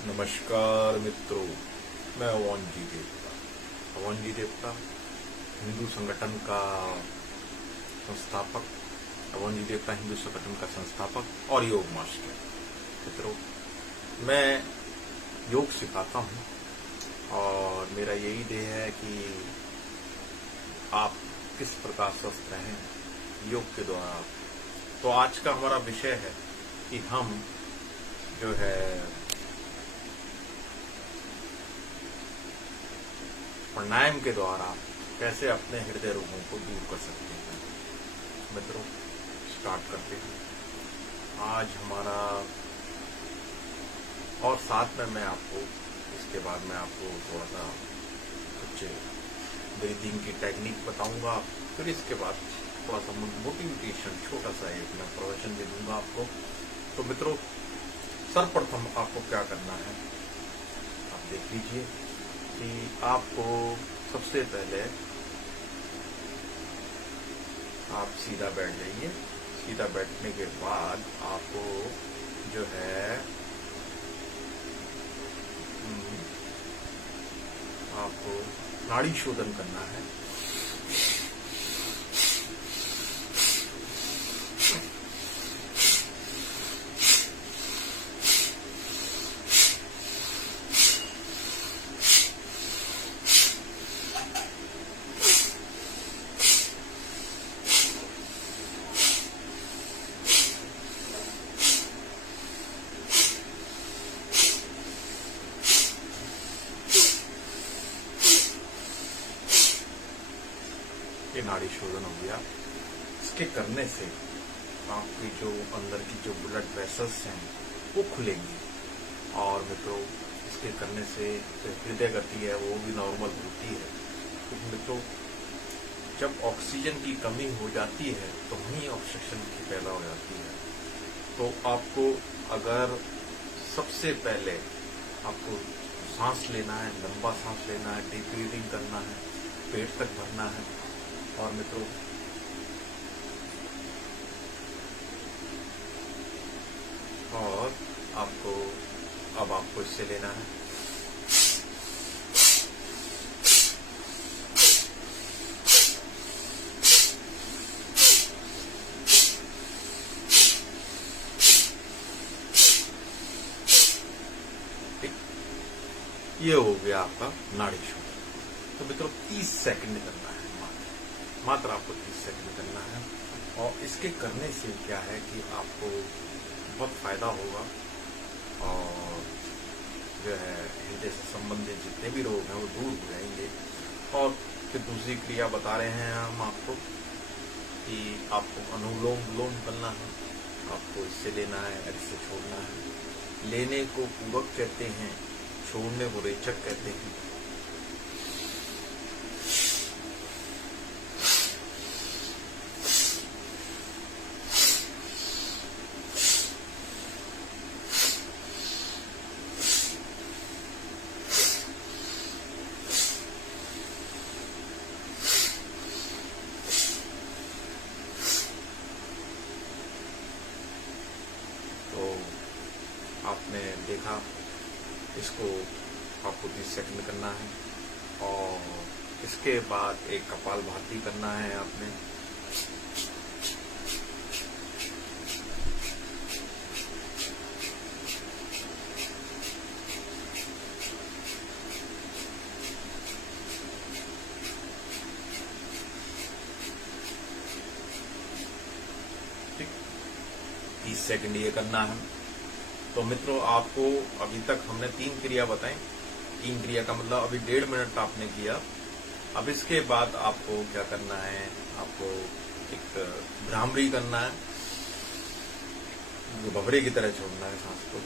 नमस्कार मित्रों, मैं अवन जी देवता हिंदू संगठन का संस्थापक, अवन जी देवता हिंदू संगठन का संस्थापक और योग मास्टर। मित्रों, मैं योग सिखाता हूँ और मेरा यही ध्येय है कि आप किस प्रकार स्वस्थ रहें योग के द्वारा। तो आज का हमारा विषय है कि हम जो है प्राणायाम के द्वारा कैसे अपने हृदय रोगों को दूर कर सकते हैं। मित्रों, स्टार्ट करते हैं आज हमारा, और साथ में मैं आपको इसके बाद मैं आपको थोड़ा सा कुछ ब्रीथिंग की टेक्निक बताऊंगा। फिर इसके बाद थोड़ा सा मोटिवेशन छोटा सा एक मैं प्रवचन दे दूंगा आपको। तो मित्रों, सर्वप्रथम आपको क्या करना है, आप देख लीजिए कि आपको सबसे पहले आप सीधा बैठ जाइए। सीधा बैठने के बाद आपको जो है आपको नाड़ी शोधन करना है। ये नाड़ी शोधन हो गया। इसके करने से आपकी जो अंदर की जो ब्लड वेसल्स हैं वो खुलेंगी और मित्रों इसके करने से जो हृदय गति है वो भी नॉर्मल होती है। तो मित्रों, जब ऑक्सीजन की कमी हो जाती है तो वहीं ऑक्सीजन की पैदा हो जाती है। तो आपको अगर सबसे पहले आपको सांस लेना है, लंबा सांस लेना है, डीप ब्रीदिंग करना है, पेट तक भरना है। और मित्रों, और आपको इससे लेना है ठीक, ये हो गया आपका नाड़ी शोधन। तो मित्रों 30 सेकंड करना है, मात्र आपको 30 सेकंड करना है। और इसके करने से क्या है कि आपको बहुत फायदा होगा और जो है हृदय से संबंधित जितने भी रोग हैं वो दूर हो जाएंगे। और फिर दूसरी क्रिया बता रहे हैं हम आपको कि आपको अनुलोम विलोम करना है। आपको इससे लेना है, इससे छोड़ना है। लेने को पूरक कहते हैं, छोड़ने को रेचक कहते हैं। तो आपने देखा, इसको आपको 30 सेकंड करना है और इसके बाद एक कपालभाति करना है आपने। ठीक, 30 सेकंड ये करना है। तो मित्रों, आपको अभी तक हमने 3 क्रिया बताई। 3 क्रिया का मतलब अभी 1.5 मिनट आपने किया। अब इसके बाद आपको क्या करना है, आपको एक भ्रामरी करना है, भंवरे की तरह छोड़ना है सांस को।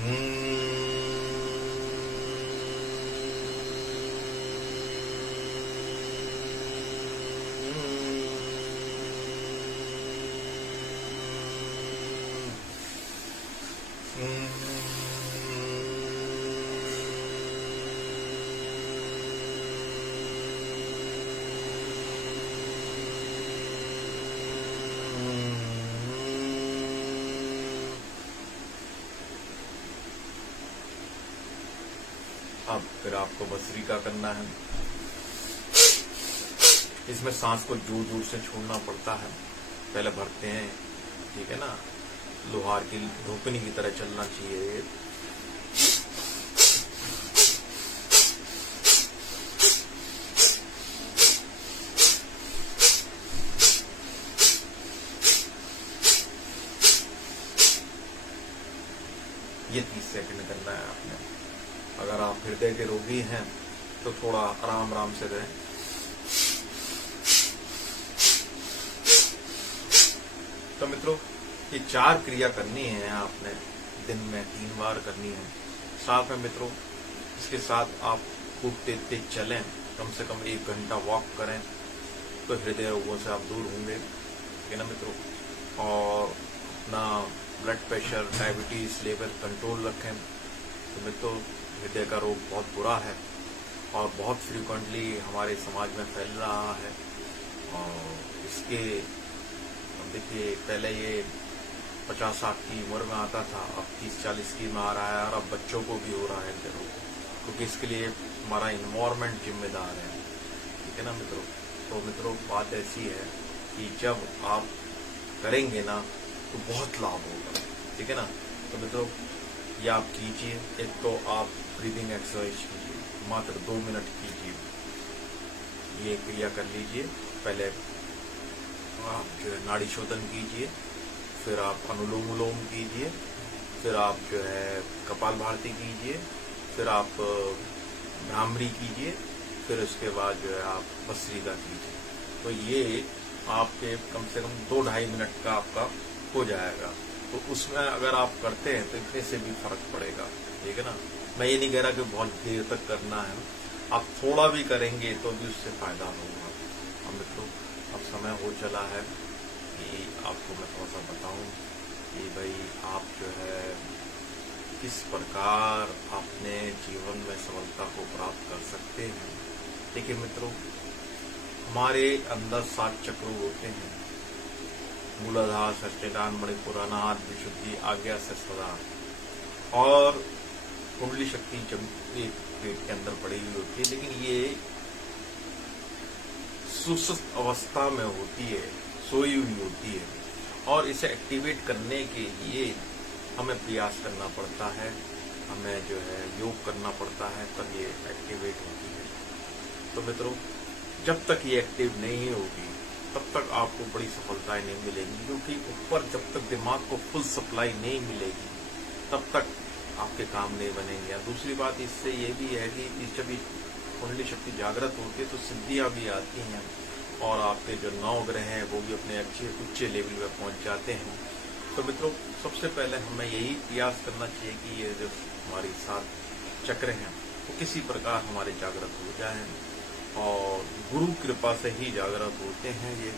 अब फिर आपको भस्त्रिका करना है। इसमें सांस को जोर जोर से छोड़ना पड़ता है। पहले भरते हैं, ठीक है ना, लोहार की धोपनी की तरह चलना चाहिए। ये 30 सेकंड करना है आपने। अगर आप हृदय के रोगी हैं तो थोड़ा आराम आराम से रहें। तो मित्रों, ये 4 क्रिया करनी है आपने, दिन में 3 बार करनी है। साथ में मित्रों, इसके साथ आप खूब तेज तेज चलें, कम से कम 1 घंटा वॉक करें, तो हृदय रोगों से आप दूर होंगे, ठीक है ना मित्रों। और अपना blood pressure, diabetes level control रखें। तो मित्रों, हृदय का रोग बहुत बुरा है और बहुत फ्रीक्वेंटली हमारे समाज में फैल रहा है। और इसके देखिए, पहले ये 50-60 की उम्र में आता था, अब 30-40 की में आ रहा है, और अब बच्चों को भी हो रहा है हृदय रोग, क्योंकि इसके लिए हमारा इन्वायरमेंट जिम्मेदार है, ठीक है ना मित्रों। तो मित्रों, बात ऐसी है कि जब आप करेंगे ना तो बहुत लाभ होगा, ठीक है ना। तो मित्रों, ये आप कीजिए। एक तो आप ब्रीदिंग एक्सरसाइज कीजिए, मात्र 2 मिनट कीजिए, ये क्रिया कर लीजिए। पहले आप जो है नाड़ी शोधन कीजिए, फिर आप अनुलोम विलोम कीजिए, फिर आप जो है कपाल भारती कीजिए, फिर आप भ्रामरी कीजिए, फिर उसके बाद जो है आप भस्त्रिका कीजिए। तो ये आपके कम से कम 2-2.5 मिनट का आपका हो जाएगा। तो उसमें अगर आप करते हैं तो इतने से भी फर्क पड़ेगा, ठीक है ना। मैं ये नहीं कह रहा कि बहुत देर तक करना है, आप थोड़ा भी करेंगे तो भी उससे फायदा होगा। अब मित्रों, अब समय हो चला है कि आपको मैं थोड़ा सा बताऊं कि भाई आप जो है किस प्रकार अपने जीवन में सफलता को प्राप्त कर सकते हैं। देखिए मित्रों, हमारे अंदर 7 चक्र होते हैं, मूलाधार, षष्ठांग, मणिपुर, अनाहत, विशुद्धि, आज्ञा, सहस्त्रार, और कुंडली शक्ति पेट के अंदर पड़ी हुई होती है। लेकिन ये सुस्त अवस्था में होती है, सोई हुई होती है, और इसे एक्टिवेट करने के लिए हमें प्रयास करना पड़ता है, हमें जो है योग करना पड़ता है, तब ये एक्टिवेट होती है। तो मित्रों, जब तक ये एक्टिव नहीं होगी तब तक आपको बड़ी सफलताएं नहीं मिलेंगी, क्योंकि ऊपर जब तक दिमाग को फुल सप्लाई नहीं मिलेगी तब तक आपके काम नहीं बनेंगे। दूसरी बात इससे ये भी है कि जब कुंडली शक्ति जागृत होती है तो सिद्धियां भी आती हैं, और आपके जो 9 ग्रह हैं वो भी अपने अच्छे उच्च लेवल पर पहुंच जाते हैं। तो मित्रों, सबसे पहले हमें यही प्रयास करना चाहिए कि ये जो हमारी 7 चक्र हैं वो किसी प्रकार हमारे जागृत हो जाएं, और गुरु कृपा से ही जागृत होते हैं ये।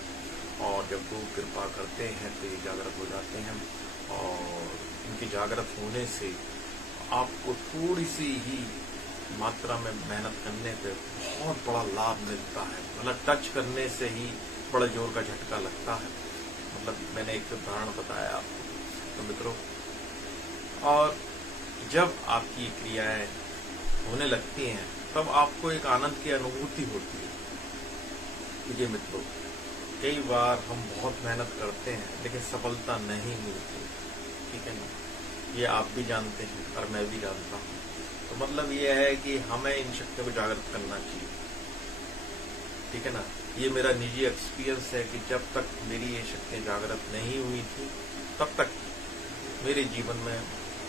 और जब गुरु कृपा करते हैं तो ये जागृत हो जाते हैं, और इनकी जागृत होने से आपको थोड़ी सी ही मात्रा में मेहनत करने पे बहुत बड़ा लाभ मिलता है। मतलब टच करने से ही बड़ा जोर का झटका लगता है। मतलब मैंने एक उदाहरण बताया आपको। तो मित्रों, और जब आपकी क्रियाएं होने लगती हैं तब आपको एक आनंद की अनुभूति होती है। देखिए मित्रों, कई बार हम बहुत मेहनत करते हैं लेकिन सफलता नहीं मिलती, ठीक है ना। ये आप भी जानते हैं और मैं भी जानता हूँ। तो मतलब ये है कि हमें इन शक्तियों को जागृत करना चाहिए, ठीक है ना। ये मेरा निजी एक्सपीरियंस है कि जब तक मेरी ये शक्तियाँ जागृत नहीं हुई थी तब तक मेरे जीवन में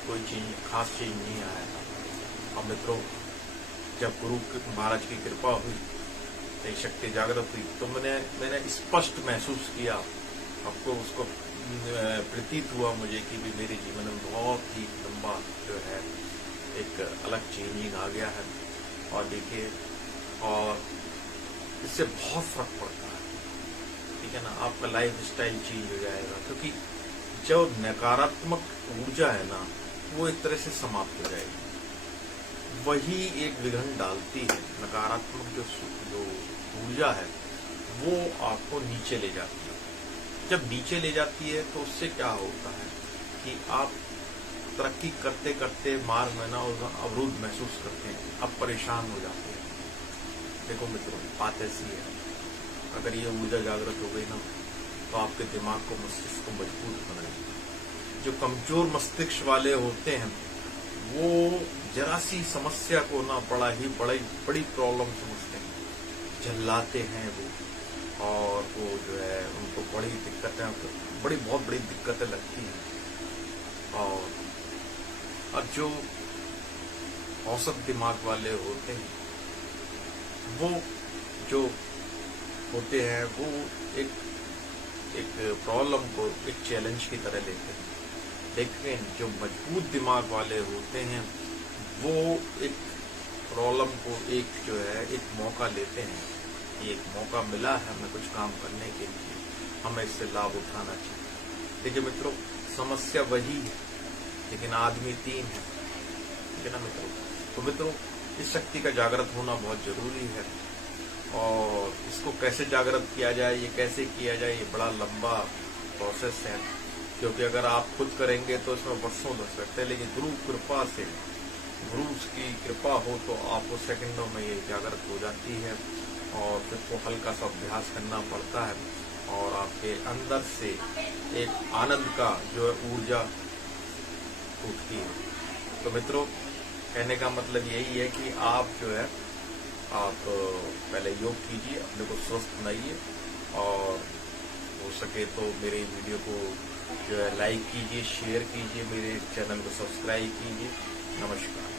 कोई चीज खास चीज नहीं आया था। अब मित्रों, जब गुरु महाराज की कृपा हुई, एक शक्ति जागृत हुई, तो मैंने स्पष्ट महसूस किया, आपको उसको प्रतीत हुआ मुझे कि भी मेरे जीवन में बहुत ही लंबा जो है एक अलग चेंजिंग आ गया है। और देखिए, और इससे बहुत फर्क पड़ता है, ठीक है ना। आपका लाइफ स्टाइल चेंज हो जाएगा, क्योंकि जो नकारात्मक ऊर्जा है ना, वो एक तरह से समाप्त हो जाएगी। वही एक विघन डालती है, नकारात्मक जो ऊर्जा है वो आपको नीचे ले जाती है। जब नीचे ले जाती है तो उससे क्या होता है कि आप तरक्की करते करते मार्ग में ना अवरोध महसूस करते हैं, आप परेशान हो जाते हैं। देखो मित्रों, बात ऐसी है, अगर ये ऊर्जा जागृत हो गई ना तो आपके दिमाग को, मस्तिष्क को मजबूत बनाएगी। जो कमजोर मस्तिष्क वाले होते हैं वो जरा सी समस्या को ना बड़ी प्रॉब्लम समझते हैं, झल्लाते हैं वो, और वो जो है उनको बहुत बड़ी दिक्कतें लगती हैं। और अब जो औसत दिमाग वाले होते हैं वो जो होते हैं वो एक प्रॉब्लम को एक चैलेंज की तरह लेते हैं। लेकिन जो मजबूत दिमाग वाले होते हैं वो एक प्रॉब्लम को एक मौका लेते हैं कि एक मौका मिला है हमें कुछ काम करने के लिए, हमें इससे लाभ उठाना चाहिए। देखिए मित्रों, समस्या वही है लेकिन आदमी 3 है, ठीक है ना मित्रों। तो मित्रों, इस शक्ति का जागृत होना बहुत जरूरी है। और इसको कैसे जागृत किया जाए, ये कैसे किया जाए, ये बड़ा लंबा प्रोसेस है, क्योंकि अगर आप खुद करेंगे तो इसमें वर्षों लग सकते हैं। लेकिन गुरु कृपा से, गुरु की कृपा हो तो आपको सेकंडों में ये जागृत हो जाती है। और फिर को हल्का सा अभ्यास करना पड़ता है और आपके अंदर से एक आनंद का जो है ऊर्जा उठती है। तो मित्रों, कहने का मतलब यही है कि आप जो है आप पहले योग कीजिए, अपने को स्वस्थ बनाइए, और हो सके तो मेरे वीडियो को जो है लाइक कीजिए, शेयर कीजिए, मेरे चैनल को सब्सक्राइब कीजिए। नमस्कार।